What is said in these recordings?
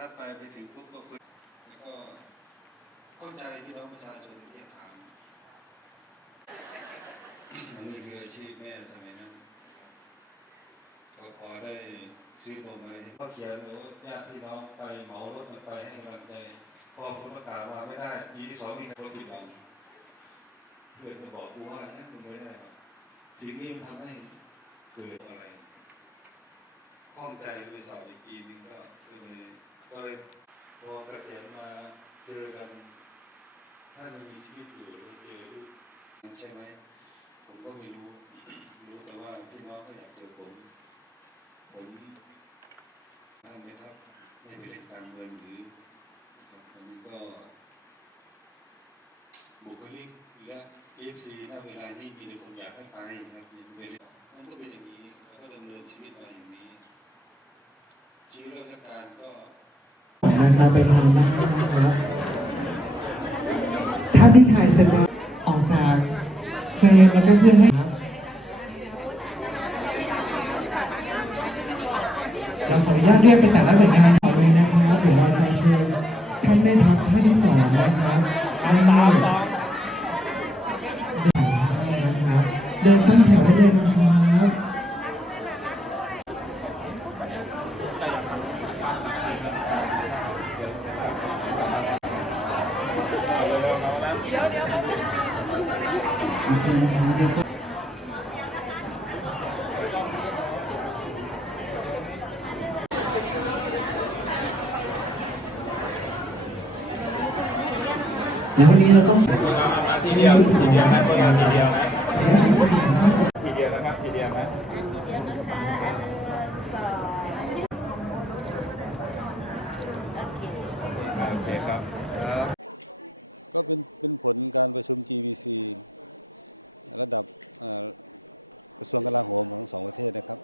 ทัศน์ไปไปถึงปุ๊บก็คุยก็เข้าใจพี่น้องประชาชนที่จะถามอันนี้คืออาชีพแม่สมัยนั้นก็พอได้ซื้อนมอะไรก็เขียนว่าญาติพี่น้องไปเหมารถมันไปให้กำลังใจพอคนประกาศว่าไม่ได้ปีที่สองมีคนผิดหวังเพื่อนมาบอกกูว่าถ้ามึงไม่ได้สิ่งนี้มันทำให้เกิดอะไรข้องใจไปสอบอีกปีหนึงก็เลยพอเกษียณมา เจอกันท่านยังมีชีวิตอยู่หรือเจอลูกใช่ไหมผมก็ไม่รู้ รู้แต่ว่าพี่น้องก็อยากเจอผม ผมทำไหมครับไม่ได้เล่นการเมืองหรืออันนี้ก็ บุคลิกและเอฟซีณเวลานี้มีคนอยากให้ไปครับมีเป็นนั่นก็เป็นอย่างนี้แล้วก็ดำเนินชีวิตมาอย่างนี้ชีวิตราชการก็นะครับไปทานได้นะานที่ถ่ายเสร็จแล้วออกจากเฟรมแล้วก็เพื่อให้เราขออนุญาตเรียกไปแต่ละหน่วยงานก่อนเลยนะครับเดี๋ยวเราจะเชิญท่านแม่ทัพท่านที่สองนะครับได้เดินห้างนะครับ เดินตั้งแถวได้เลยนะครับ โอเคนะครับเดี๋ยวแล้ววันนี้เราต้องมามามาทีเดียวทีเดียวนะมาณทีเดียวนะ ทีเดียวนะครับทีเดียวนะทีเดียวนะคะอันหนึ่งสองโอเคครับ ก็เป็นเป็นผลการประชุม GBC ระดับกระทรวงกลาโหมของสองประเทศนะครับ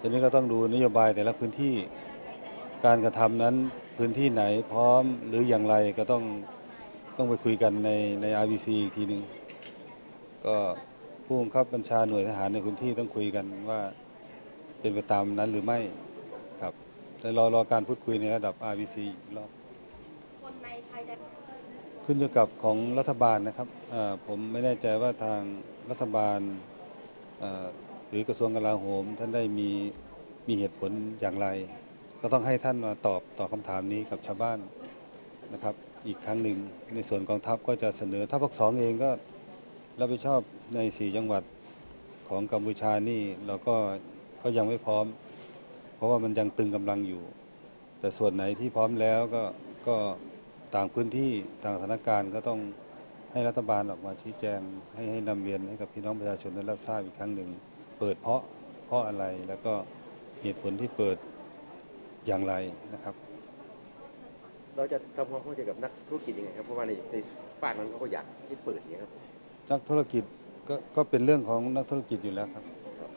ทีนี้ก็ต้องดูนโยบายแต่ละพื้นที่การกระทำนั้นพื้นที่ไหนพร้อมหรืออย่างไรก็ต้องต้องไปคุยกันในใน RBC อีกทีหนึ่งก็ผู้บังคับบัญชาหน่วยทหารในพื้นที่ต้องคุยกันว่าเป็นไปตามนั้นหรือไม่ครับแต่รอรอการพูดคุยในระดับ RBC อีกรอบคนในชายแดน ขึ้นอยู่กับของรัฐบาลนะครับผมไม่แน่ใจว่าทางรัฐบาลหรือกระทรวงกลาโหม ท่านได้มีมีเหตุผลอย่างไร ก็ต้องให้ท่านมาตอบตอบคำถามนี้กับชาวบ้านนะครับ อีกครั้งหนึ่งในส่วนกองทัพก็จะเสนอทัพภาคสองเองก็รับผิดชอบในสี่จังหวัดของกัมพูชานี่เราก็ก็ยังไม่พร้อม เพราะว่ามันยังตึงกำลังอยู่ แต่ส่วนไหนที่พร้อมแล้วก็ก็ ต่างพื้นที่ต่างสถานการณ์ก็ต้องให้รัฐบาลออกมาชี้แจงให้ให้นำเรียนให้กับพี่น้องประชาชนได้รับทราบอีกครั้งหนึ่ง เปิดเพราะเพราะอะไรแล้วก็เหตุผลที่เปิดอย่างไรนะครับ เราจะทำความเข้าใจกับนักธุรกิจยังไงครับเพราะว่าในในฝากนั้นเขาก็อยากให้เปิดอย่างนี้ยครับผมนักธุรกิจก็ก็เป็นเรื่องของนักธุรกิจอยู่แล้วครับ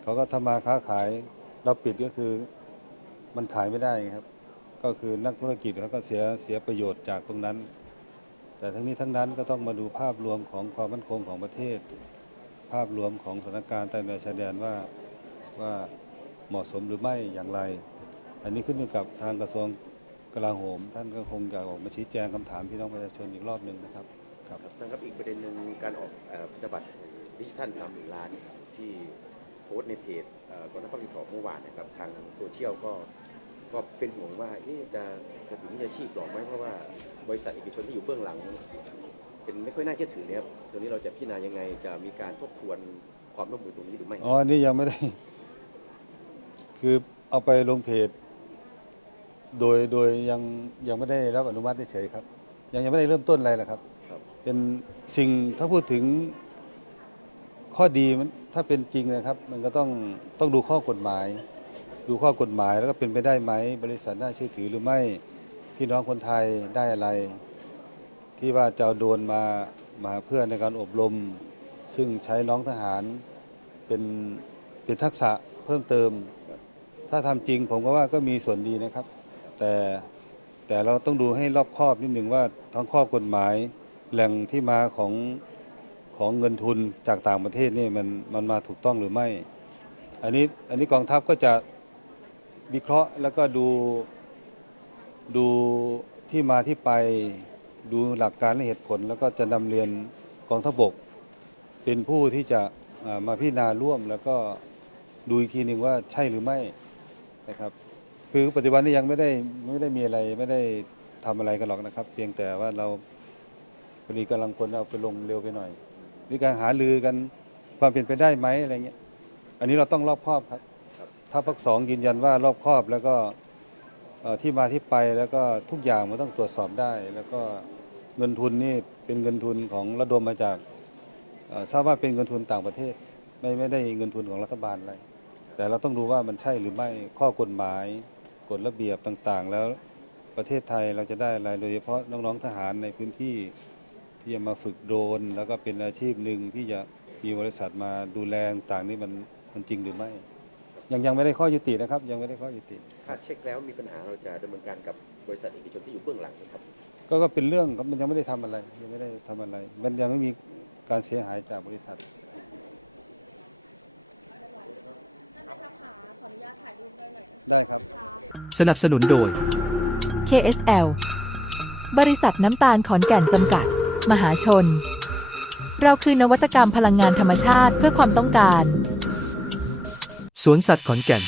เขาก็ทำมาค้าขายเราปิดก็คือมันขายไม่ได้ไงครับ ก็คือนักธุรกิจเขาก็เสียเสียประโยชน์จากตรงนั้น แต่ทั้งนี้ทั้งนั้นก็ต้องมาดูภาพรวมของความมั่นคงของประเทศ ภาพรวมของสถานการณ์ใต้แนวชายแดนว่าว่าเหมาะสมหรือไม่อย่างไร อันนี้ขึ้นอยู่กับทางกระทรวงกลาโหม ท่านก็คงจะออกมาชี้แจงคำถามพี่น้องประชาชนอีกรอบหนึ่งนะครับครับท่านครับอีกประเด็นหนึ่งการออกเอ่อพันธบัตรดิจิทัลสามหล้านที่โพสต์ในเพจเอ่อกองทัพภาคที่สองเมื่อวานนะครับทางโซเชียลก็ ก็เป็นห่วงว่าเอ๊ะจะจะถึงวิชาชีพหรอกไหมเพราะว่าบริษัทเอกชนที่อยู่เบื้องหลัง เป็นไม่ค่อยน่าเชื่อถือเนี่ยครับตรงนี้เราจะพิจารณายังไงจะมีการทบทวนความร่วมมือตรงนี้หรือไม่อ๋ออันนี่ยังไม่ได้ คือเอาไปลงเพจ โดยโดยยังยังไม่ได้รับอนุมัติเฉยๆครับ ยังยังไม่ได้เริ่มต้นอะไรหรอกครับครับ เป็นสิ่งถ้าพูดถึงข้อดีมันถ้าเป็นจริงนะครับ มันก็ต้องต้องดูข้อกฎหมาย ดูข้อกฎหมายแล้วก็เป็นไปได้ไหม บริษัทน่าเชื่อถือหรือไม่พี่น้องคนไทยได้อะไร ที่ว่าจะโดนมามาเพื่อในการอบรม ซึ่งใช้น้องทหารเป็นเป็นทักษะเพิ่มเติม ถ้าทำจริงผมก็ว่าก็มีส่วนดีนะครับ แต่แต่เราต้องดูให้รอบคอบนิดหนึ่งว่าทั้งข้อกฎหมายแหล่งที่มาของของเงินทุนจากต่างประเทศนี่มันมันมาถูกต้องหรือไม่ อันนี้อันนี้กองทัพก็จะ วิเคราะห์แล้วก็ดูดูที่มาที่ไปดูหลักการและเหตุผล แล้วก็จะนำเรียนกองทัพบก เป็นผู้ที่จะมาพิจารณาร่วม แล้วก็ดูอีกทีหนึ่งว่าใช่หรือไม่นะครับ คือปัจจุบันนี้ยังไม่ได้ไม่ได้มีอะไรไม่ได้ทำอะไรกันหรอกนะครับ เพียงแต่ว่าเราพอดีกำลังคนเอาไปลงเร็วไปหน่อยมีการหาลือกันความเป็นไปได้ไหมอะไรเงี้ย อันนี้เราต้องรอบคอบครับ ถ้าพักสองยืนยันว่ารอบครอบแล้วก็ที่มาที่ไปแล้วก็ทุกอย่างมันต้องตรวจสอบได้ แล้วก็เงินทุนนี่เป็นเงินทุนของระดมมาจากทราบว่าเป็นเงินทุนต่างประเทศ ไม่ไม่ได้เงินทุนของรัฐบาลอะไร แต่เราต้องดูว่ามันใช่หรือไม่ข้อกฎหมายกฎระเบียบต่างๆ แล้วประเทศไทยเราจะได้อะไรโดยเฉพาะน้องๆทหารในพื้นที่ที่จะมาฝึกโดรนแล้วก็เป็นอาชีพหนึ่งที่จะมีบริษัทมาดูแลต่างนี่มันมันจริงหรือไม่ ยังยังไม่ได้ข้อยุตินะครับ ยังไม่ได้ข้อยุติ ถ้าเช็คแล้วมีปัญหาเราจะดำเนินการกับบริษัทเอกชนที่อยู่เบื้องหลังนะครับ ก็ก็เป็นเรื่องครับมันยังไม่ได้ทำอะไรยังไม่ได้ทำอะไร มันยังไม่มีการเสียหายจากบริษัทท่านนายทัพขาขออนุญาตถ่ายรูปด้วยหน่อยนะได้ครับ คะ สนับสนุนโดย KSL บริษัทน้ำตาลขอนแก่นจำกัด มหาชน เราคือนวัตกรรมพลังงานธรรมชาติเพื่อความต้องการ สวนสัตว์ขอนแก่น